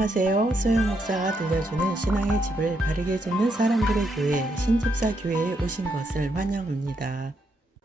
안녕하세요. 소영 목사가 들려주는 신앙의 집을 바르게 짓는 사람들의 교회 신집사 교회에 오신 것을 환영합니다.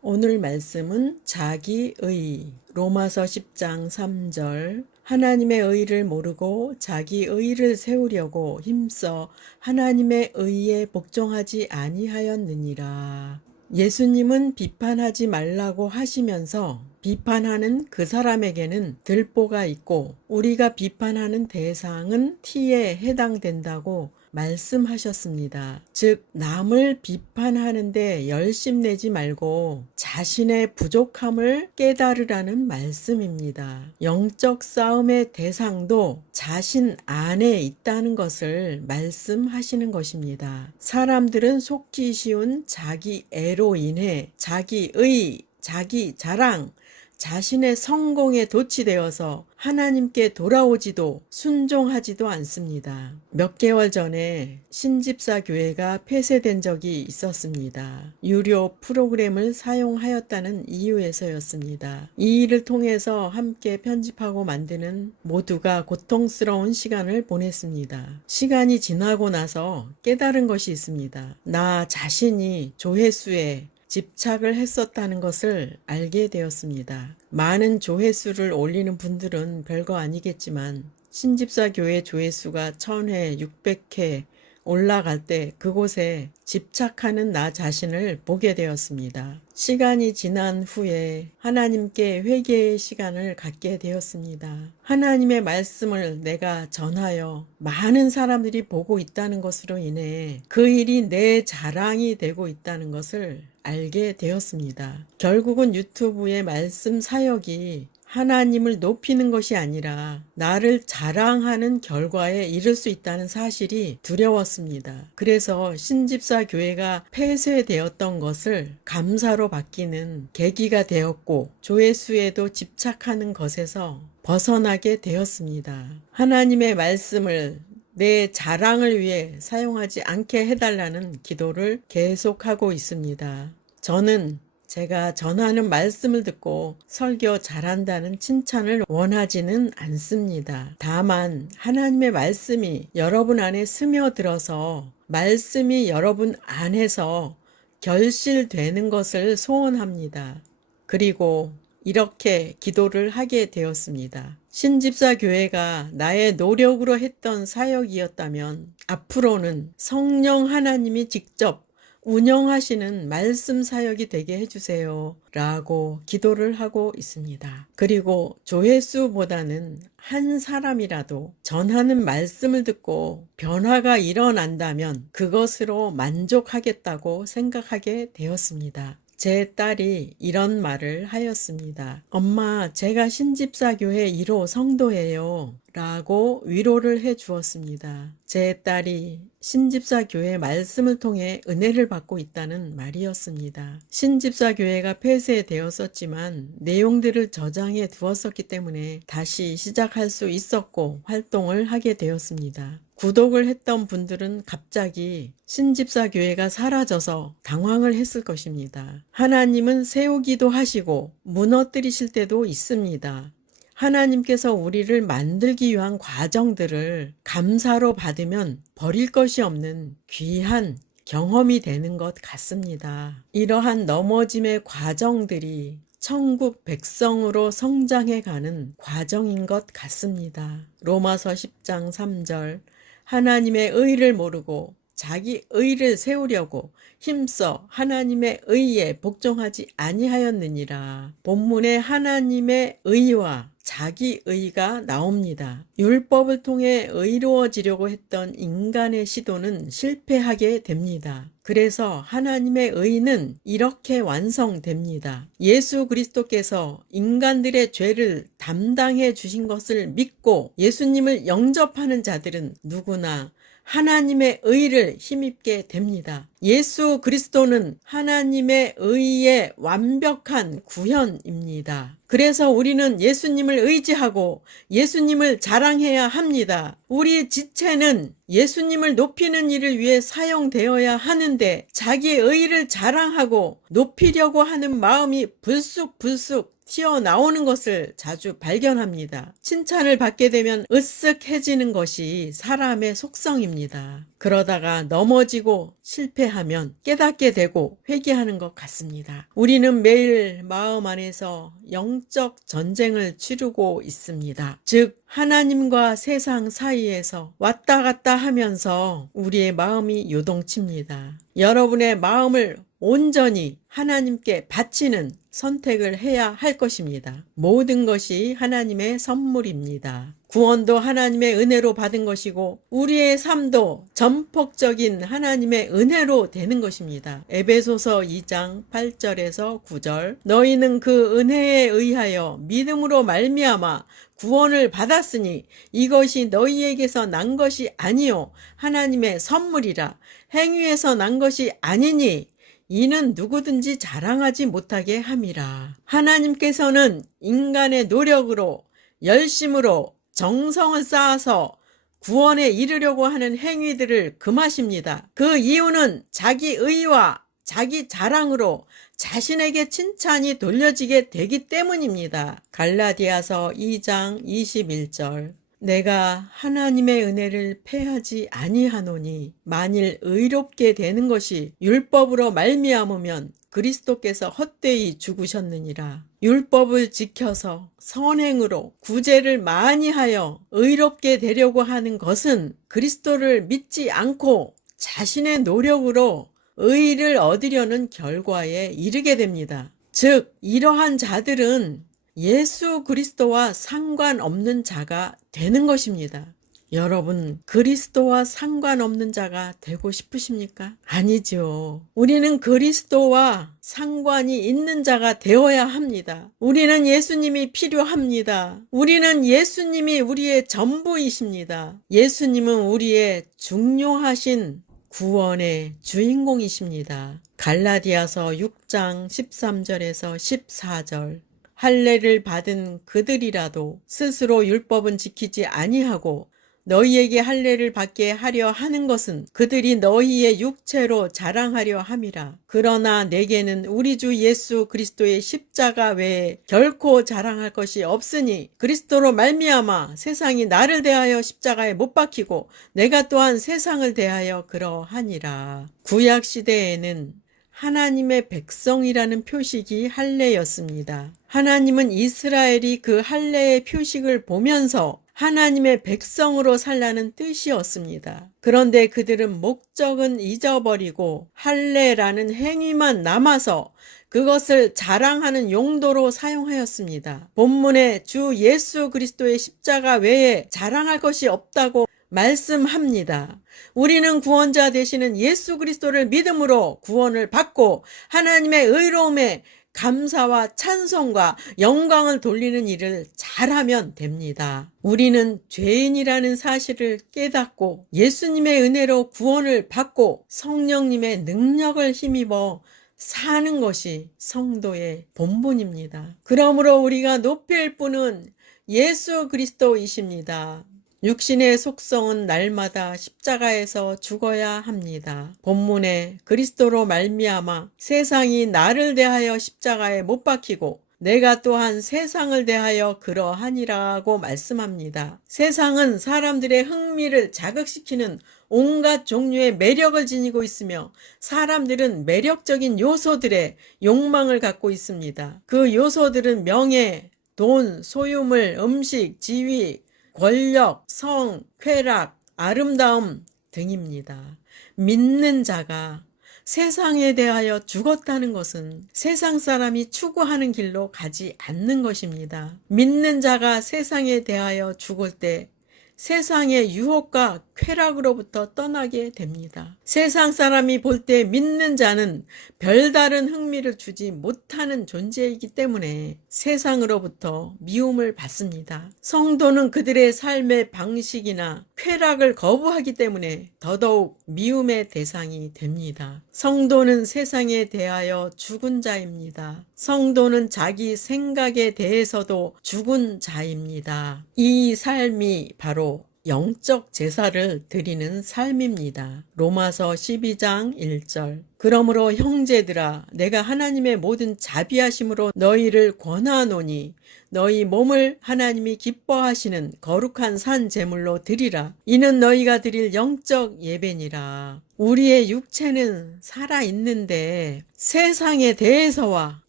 오늘 말씀은 자기의 로마서 10장 3절 하나님의 의를 모르고 자기 의를 세우려고 힘써 하나님의 의에 복종하지 아니하였느니라. 예수님은 비판하지 말라고 하시면서 비판하는 그 사람에게는 들보가 있고 우리가 비판하는 대상은 T에 해당된다고 말씀하셨습니다. 즉 남을 비판하는데 열심내지 말고 자신의 부족함을 깨달으라는 말씀입니다. 영적 싸움의 대상도 자신 안에 있다는 것을 말씀하시는 것입니다. 사람들은 속기 쉬운 자기 애로 인해 자기의, 자기 자랑, 자신의 성공에 도취되어서 하나님께 돌아오지도 순종하지도 않습니다. 몇 개월 전에 신집사 교회가 폐쇄된 적이 있었습니다. 유료 프로그램을 사용하였다는 이유에서였습니다. 이 일을 통해서 함께 편집하고 만드는 모두가 고통스러운 시간을 보냈습니다. 시간이 지나고 나서 깨달은 것이 있습니다. 나 자신이 조회수에 집착을 했었다는 것을 알게 되었습니다. 많은 조회수를 올리는 분들은 별거 아니겠지만 신집사 교회 조회수가 1000회, 600회 올라갈 때 그곳에 집착하는 나 자신을 보게 되었습니다. 시간이 지난 후에 하나님께 회개의 시간을 갖게 되었습니다. 하나님의 말씀을 내가 전하여 많은 사람들이 보고 있다는 것으로 인해 그 일이 내 자랑이 되고 있다는 것을 알게 되었습니다. 결국은 유튜브의 말씀 사역이 하나님을 높이는 것이 아니라 나를 자랑하는 결과에 이를 수 있다는 사실이 두려웠습니다. 그래서 신집사 교회가 폐쇄되었던 것을 감사로 바뀌는 계기가 되었고 조회수에도 집착하는 것에서 벗어나게 되었습니다. 하나님의 말씀을 내 자랑을 위해 사용하지 않게 해달라는 기도를 계속하고 있습니다. 저는 제가 전하는 말씀을 듣고 설교 잘한다는 칭찬을 원하지는 않습니다. 다만 하나님의 말씀이 여러분 안에 스며들어서 말씀이 여러분 안에서 결실되는 것을 소원합니다. 그리고 이렇게 기도를 하게 되었습니다. 신집사 교회가 나의 노력으로 했던 사역이었다면 앞으로는 성령 하나님이 직접 운영하시는 말씀 사역이 되게 해주세요 라고 기도를 하고 있습니다. 그리고 조회수보다는 한 사람이라도 전하는 말씀을 듣고 변화가 일어난다면 그것으로 만족하겠다고 생각하게 되었습니다. 제 딸이 이런 말을 하였습니다. 엄마, 제가 신집사 교회 1호 성도예요 라고 위로를 해 주었습니다. 제 딸이 신집사 교회 말씀을 통해 은혜를 받고 있다는 말이었습니다. 신집사 교회가 폐쇄되었었지만 내용들을 저장해 두었었기 때문에 다시 시작할 수 있었고 활동을 하게 되었습니다. 구독을 했던 분들은 갑자기 신집사 교회가 사라져서 당황을 했을 것입니다. 하나님은 세우기도 하시고 무너뜨리실 때도 있습니다. 하나님께서 우리를 만들기 위한 과정들을 감사로 받으면 버릴 것이 없는 귀한 경험이 되는 것 같습니다. 이러한 넘어짐의 과정들이 천국 백성으로 성장해가는 과정인 것 같습니다. 로마서 10장 3절 하나님의 의를 모르고 자기 의를 세우려고 힘써 하나님의 의에 복종하지 아니하였느니라. 본문에 하나님의 의와 자기 의가 나옵니다. 율법을 통해 의로워지려고 했던 인간의 시도는 실패하게 됩니다. 그래서 하나님의 의는 이렇게 완성됩니다. 예수 그리스도께서 인간들의 죄를 담당해 주신 것을 믿고 예수님을 영접하는 자들은 누구나 하나님의 의를 힘입게 됩니다. 예수 그리스도는 하나님의 의의 완벽한 구현입니다. 그래서 우리는 예수님을 의지하고 예수님을 자랑해야 합니다. 우리 지체는 예수님을 높이는 일을 위해 사용되어야 하는데 자기의 의를 자랑하고 높이려고 하는 마음이 불쑥불쑥 튀어나오는 것을 자주 발견합니다. 칭찬을 받게 되면 으쓱해지는 것이 사람의 속성입니다. 그러다가 넘어지고 실패하면 깨닫게 되고 회개하는 것 같습니다. 우리는 매일 마음 안에서 영적 전쟁을 치르고 있습니다. 즉 하나님과 세상 사이에서 왔다 갔다 하면서 우리의 마음이 요동칩니다. 여러분의 마음을 온전히 하나님께 바치는 선택을 해야 할 것입니다. 모든 것이 하나님의 선물입니다. 구원도 하나님의 은혜로 받은 것이고 우리의 삶도 전폭적인 하나님의 은혜로 되는 것입니다. 에베소서 2장 8절에서 9절 너희는 그 은혜에 의하여 믿음으로 말미암아 구원을 받았으니 이것이 너희에게서 난 것이 아니요 하나님의 선물이라 행위에서 난 것이 아니니 이는 누구든지 자랑하지 못하게 함이라. 하나님께서는 인간의 노력으로 열심으로 정성을 쌓아서 구원에 이르려고 하는 행위들을 금하십니다. 그 이유는 자기 의와 자기 자랑으로 자신에게 칭찬이 돌려지게 되기 때문입니다. 갈라디아서 2장 21절 내가 하나님의 은혜를 패하지 아니하노니 만일 의롭게 되는 것이 율법으로 말미암으면 그리스도께서 헛되이 죽으셨느니라. 율법을 지켜서 선행으로 구제를 많이 하여 의롭게 되려고 하는 것은 그리스도를 믿지 않고 자신의 노력으로 의를 얻으려는 결과에 이르게 됩니다. 즉 이러한 자들은 예수 그리스도와 상관없는 자가 되는 것입니다. 여러분 그리스도와 상관없는 자가 되고 싶으십니까? 아니죠. 우리는 그리스도와 상관이 있는 자가 되어야 합니다. 우리는 예수님이 필요합니다. 우리는 예수님이 우리의 전부이십니다. 예수님은 우리의 중요하신 구원의 주인공이십니다. 갈라디아서 6장 13절에서 14절 할례를 받은 그들이라도 스스로 율법은 지키지 아니하고 너희에게 할례를 받게 하려 하는 것은 그들이 너희의 육체로 자랑하려 함이라. 그러나 내게는 우리 주 예수 그리스도의 십자가 외에 결코 자랑할 것이 없으니 그리스도로 말미암아 세상이 나를 대하여 십자가에 못 박히고 내가 또한 세상을 대하여 그러하니라. 구약 시대에는 하나님의 백성이라는 표식이 할례였습니다. 하나님은 이스라엘이 그 할례의 표식을 보면서 하나님의 백성으로 살라는 뜻이었습니다. 그런데 그들은 목적은 잊어버리고 할례라는 행위만 남아서 그것을 자랑하는 용도로 사용하였습니다. 본문에 주 예수 그리스도의 십자가 외에 자랑할 것이 없다고 말씀합니다. 우리는 구원자 되시는 예수 그리스도를 믿음으로 구원을 받고 하나님의 의로움에 감사와 찬송과 영광을 돌리는 일을 잘하면 됩니다. 우리는 죄인이라는 사실을 깨닫고 예수님의 은혜로 구원을 받고 성령님의 능력을 힘입어 사는 것이 성도의 본분입니다. 그러므로 우리가 높일 분은 예수 그리스도이십니다. 육신의 속성은 날마다 십자가에서 죽어야 합니다. 본문에 그리스도로 말미암아 세상이 나를 대하여 십자가에 못 박히고 내가 또한 세상을 대하여 그러하니라고 말씀합니다. 세상은 사람들의 흥미를 자극시키는 온갖 종류의 매력을 지니고 있으며 사람들은 매력적인 요소들의 욕망을 갖고 있습니다. 그 요소들은 명예, 돈, 소유물, 음식, 지위, 권력, 성, 쾌락, 아름다움 등입니다. 믿는 자가 세상에 대하여 죽었다는 것은 세상 사람이 추구하는 길로 가지 않는 것입니다. 믿는 자가 세상에 대하여 죽을 때 세상의 유혹과 쾌락으로부터 떠나게 됩니다. 세상 사람이 볼 때 믿는 자는 별다른 흥미를 주지 못하는 존재이기 때문에 세상으로부터 미움을 받습니다. 성도는 그들의 삶의 방식이나 쾌락을 거부하기 때문에 더더욱 미움의 대상이 됩니다. 성도는 세상에 대하여 죽은 자입니다. 성도는 자기 생각에 대해서도 죽은 자입니다. 이 삶이 바로 영적 제사를 드리는 삶입니다. 로마서 12장 1절. 그러므로 형제들아 내가 하나님의 모든 자비하심으로 너희를 권하노니 너희 몸을 하나님이 기뻐하시는 거룩한 산 제물로 드리라. 이는 너희가 드릴 영적 예배니라. 우리의 육체는 살아있는데 세상에 대해서와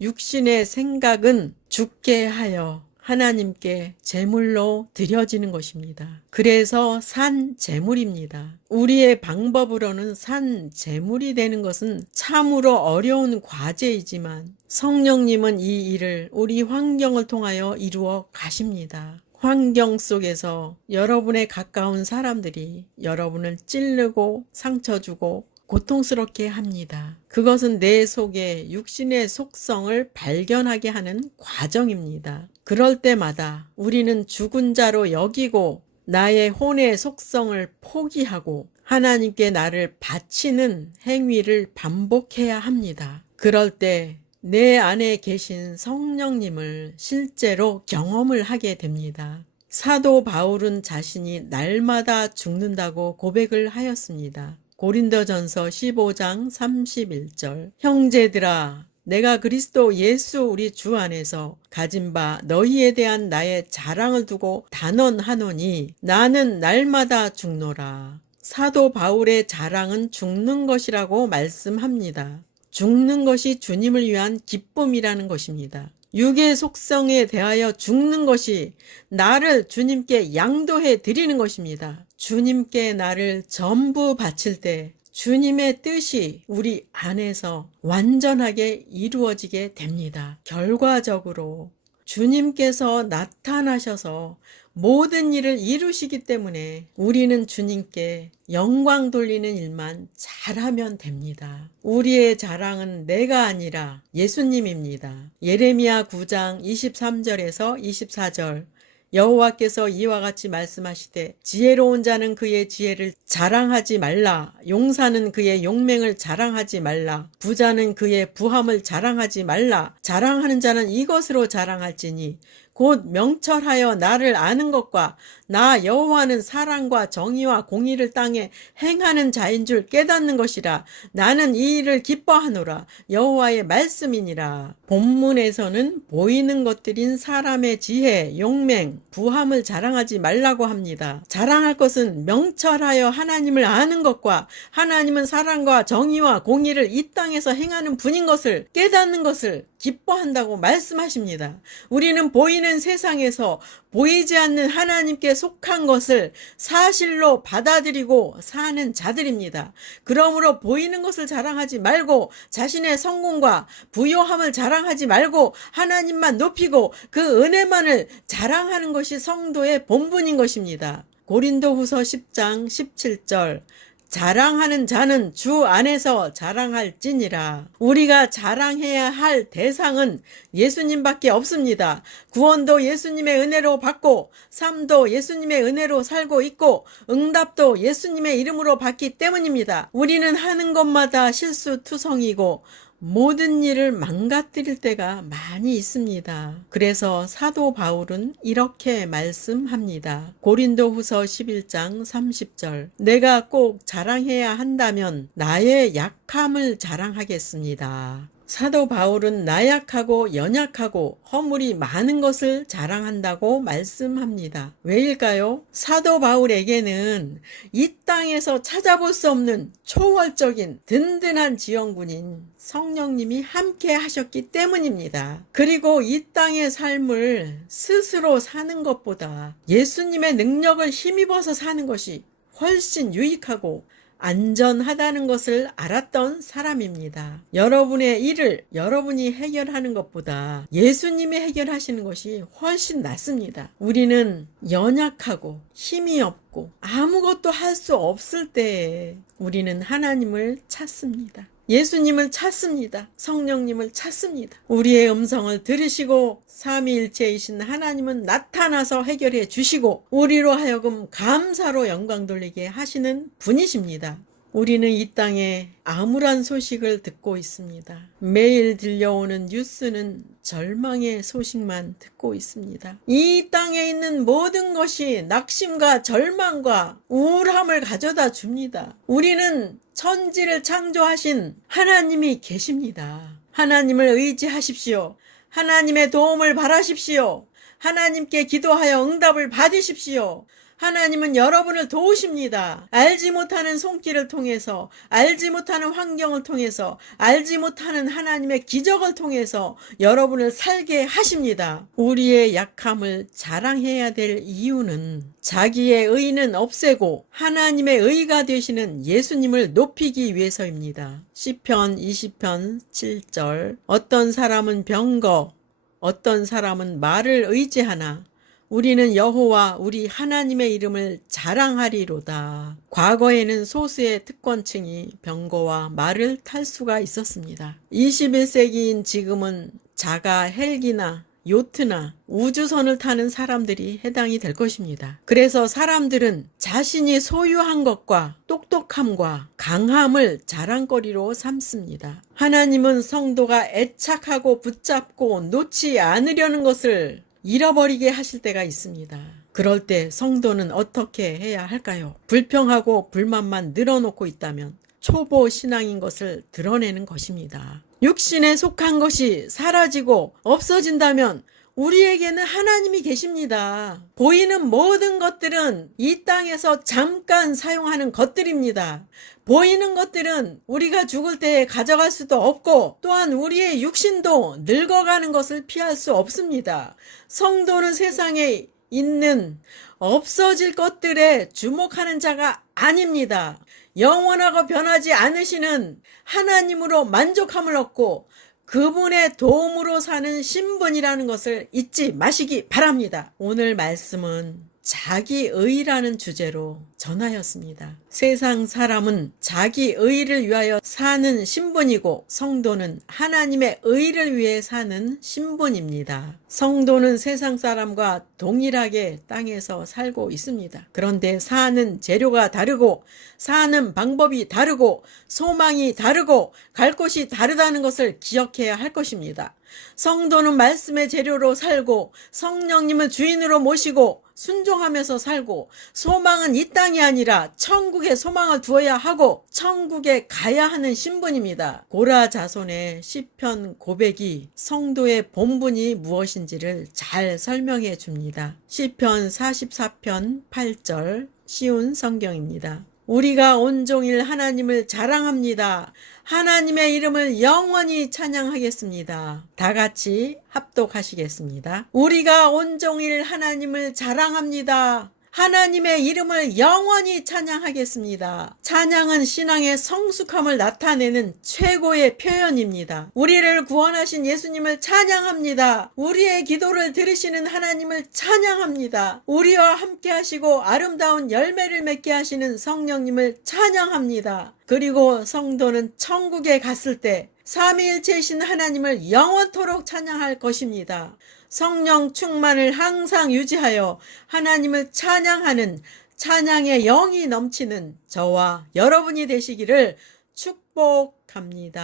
육신의 생각은 죽게 하여 하나님께 제물로 드려지는 것입니다. 그래서 산 제물입니다. 우리의 방법으로는 산 제물이 되는 것은 참으로 어려운 과제이지만 성령님은 이 일을 우리 환경을 통하여 이루어 가십니다. 환경 속에서 여러분의 가까운 사람들이 여러분을 찌르고 상처 주고 고통스럽게 합니다. 그것은 내 속에 육신의 속성을 발견하게 하는 과정입니다. 그럴 때마다 우리는 죽은 자로 여기고 나의 혼의 속성을 포기하고 하나님께 나를 바치는 행위를 반복해야 합니다. 그럴 때 내 안에 계신 성령님을 실제로 경험을 하게 됩니다. 사도 바울은 자신이 날마다 죽는다고 고백을 하였습니다. 고린도전서 15장 31절. 형제들아 내가 그리스도 예수 우리 주 안에서 가진 바 너희에 대한 나의 자랑을 두고 단언하노니 나는 날마다 죽노라. 사도 바울의 자랑은 죽는 것이라고 말씀합니다. 죽는 것이 주님을 위한 기쁨이라는 것입니다. 육의 속성에 대하여 죽는 것이 나를 주님께 양도해 드리는 것입니다. 주님께 나를 전부 바칠 때 주님의 뜻이 우리 안에서 완전하게 이루어지게 됩니다. 결과적으로 주님께서 나타나셔서 모든 일을 이루시기 때문에 우리는 주님께 영광 돌리는 일만 잘하면 됩니다. 우리의 자랑은 내가 아니라 예수님입니다. 예레미야 9장 23절에서 24절. 여호와께서 이와 같이 말씀하시되 지혜로운 자는 그의 지혜를 자랑하지 말라. 용사는 그의 용맹을 자랑하지 말라. 부자는 그의 부함을 자랑하지 말라. 자랑하는 자는 이것으로 자랑할지니 곧 명철하여 나를 아는 것과 나 여호와는 사랑과 정의와 공의를 땅에 행하는 자인 줄 깨닫는 것이라. 나는 이 일을 기뻐하노라. 여호와의 말씀이니라. 본문에서는 보이는 것들인 사람의 지혜, 용맹, 부함을 자랑하지 말라고 합니다. 자랑할 것은 명철하여 하나님을 아는 것과 하나님은 사랑과 정의와 공의를 이 땅에서 행하는 분인 것을 깨닫는 것을 기뻐한다고 말씀하십니다. 우리는 보이는 세상에서 보이지 않는 하나님께 속한 것을 사실로 받아들이고 사는 자들입니다. 그러므로 보이는 것을 자랑하지 말고 자신의 성공과 부요함을 자랑하지 말고 하나님만 높이고 그 은혜만을 자랑하는 것이 성도의 본분인 것입니다. 고린도후서 10장 17절. 자랑하는 자는 주 안에서 자랑할지니라. 우리가 자랑해야 할 대상은 예수님밖에 없습니다. 구원도 예수님의 은혜로 받고 삶도 예수님의 은혜로 살고 있고 응답도 예수님의 이름으로 받기 때문입니다. 우리는 하는 것마다 실수투성이고 모든 일을 망가뜨릴 때가 많이 있습니다. 그래서 사도 바울은 이렇게 말씀합니다. 고린도후서 11장 30절. 내가 꼭 자랑해야 한다면 나의 약함을 자랑하겠습니다. 사도 바울은 나약하고 연약하고 허물이 많은 것을 자랑한다고 말씀합니다. 왜일까요? 사도 바울에게는 이 땅에서 찾아볼 수 없는 초월적인 든든한 지원군인 성령님이 함께 하셨기 때문입니다. 그리고 이 땅의 삶을 스스로 사는 것보다 예수님의 능력을 힘입어서 사는 것이 훨씬 유익하고 안전하다는 것을 알았던 사람입니다. 여러분의 일을 여러분이 해결하는 것보다 예수님이 해결하시는 것이 훨씬 낫습니다. 우리는 연약하고 힘이 없고 아무것도 할 수 없을 때에 우리는 하나님을 찾습니다. 예수님을 찾습니다. 성령님을 찾습니다. 우리의 음성을 들으시고 삼위일체이신 하나님은 나타나서 해결해 주시고 우리로 하여금 감사로 영광 돌리게 하시는 분이십니다. 우리는 이 땅에 암울한 소식을 듣고 있습니다. 매일 들려오는 뉴스는 절망의 소식만 듣고 있습니다. 이 땅에 있는 모든 것이 낙심과 절망과 우울함을 가져다 줍니다. 우리는 천지를 창조하신 하나님이 계십니다. 하나님을 의지하십시오. 하나님의 도움을 바라십시오. 하나님께 기도하여 응답을 받으십시오. 하나님은 여러분을 도우십니다. 알지 못하는 손길을 통해서, 알지 못하는 환경을 통해서, 알지 못하는 하나님의 기적을 통해서 여러분을 살게 하십니다. 우리의 약함을 자랑해야 될 이유는 자기의 의는 없애고 하나님의 의가 되시는 예수님을 높이기 위해서입니다. 시편 20편 7절 어떤 사람은 병거, 어떤 사람은 말을 의지하나 우리는 여호와 우리 하나님의 이름을 자랑하리로다. 과거에는 소수의 특권층이 병거와 말을 탈 수가 있었습니다. 21세기인 지금은 자가 헬기나 요트나 우주선을 타는 사람들이 해당이 될 것입니다. 그래서 사람들은 자신이 소유한 것과 똑똑함과 강함을 자랑거리로 삼습니다. 하나님은 성도가 애착하고 붙잡고 놓지 않으려는 것을 잃어버리게 하실 때가 있습니다. 그럴 때 성도는 어떻게 해야 할까요? 불평하고 불만만 늘어놓고 있다면 초보 신앙인 것을 드러내는 것입니다. 육신에 속한 것이 사라지고 없어진다면 우리에게는 하나님이 계십니다. 보이는 모든 것들은 이 땅에서 잠깐 사용하는 것들입니다. 보이는 것들은 우리가 죽을 때에 가져갈 수도 없고 또한 우리의 육신도 늙어가는 것을 피할 수 없습니다. 성도는 세상에 있는 없어질 것들에 주목하는 자가 아닙니다. 영원하고 변하지 않으시는 하나님으로 만족함을 얻고 그분의 도움으로 사는 신분이라는 것을 잊지 마시기 바랍니다. 오늘 말씀은 자기의라는 주제로 전하였습니다. 세상 사람은 자기의를 위하여 사는 신분이고 성도는 하나님의 의를 위해 사는 신분입니다. 성도는 세상 사람과 동일하게 땅에서 살고 있습니다. 그런데 사는 재료가 다르고 사는 방법이 다르고 소망이 다르고 갈 곳이 다르다는 것을 기억해야 할 것입니다. 성도는 말씀의 재료로 살고 성령님을 주인으로 모시고 순종하면서 살고 소망은 이 땅이 아니라 천국에 소망을 두어야 하고 천국에 가야 하는 신분입니다. 고라 자손의 시편 고백이 성도의 본분이 무엇인지를 잘 설명해 줍니다. 시편 44편 8절 쉬운 성경입니다. 우리가 온종일 하나님을 자랑합니다. 하나님의 이름을 영원히 찬양하겠습니다. 다 같이 합독하시겠습니다. 우리가 온종일 하나님을 자랑합니다. 하나님의 이름을 영원히 찬양하겠습니다. 찬양은 신앙의 성숙함을 나타내는 최고의 표현입니다. 우리를 구원하신 예수님을 찬양합니다. 우리의 기도를 들으시는 하나님을 찬양합니다. 우리와 함께 하시고 아름다운 열매를 맺게 하시는 성령님을 찬양합니다. 그리고 성도는 천국에 갔을 때 삼위일체이신 하나님을 영원토록 찬양할 것입니다. 성령 충만을 항상 유지하여 하나님을 찬양하는 찬양의 영이 넘치는 저와 여러분이 되시기를 축복합니다.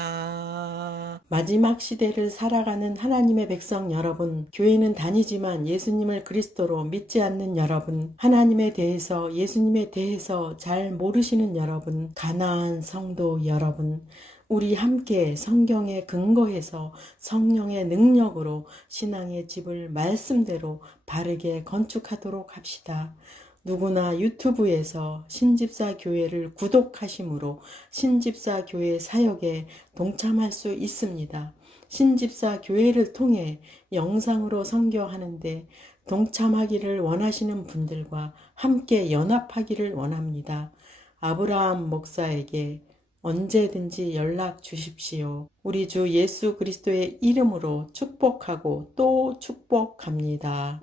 마지막 시대를 살아가는 하나님의 백성 여러분, 교회는 다니지만 예수님을 그리스도로 믿지 않는 여러분, 하나님에 대해서 예수님에 대해서 잘 모르시는 여러분, 가나안 성도 여러분, 우리 함께 성경에 근거해서 성령의 능력으로 신앙의 집을 말씀대로 바르게 건축하도록 합시다. 누구나 유튜브에서 신집사 교회를 구독하심으로 신집사 교회 사역에 동참할 수 있습니다. 신집사 교회를 통해 영상으로 선교하는데 동참하기를 원하시는 분들과 함께 연합하기를 원합니다. 아브라함 목사에게 언제든지 연락 주십시오. 우리 주 예수 그리스도의 이름으로 축복하고 또 축복합니다.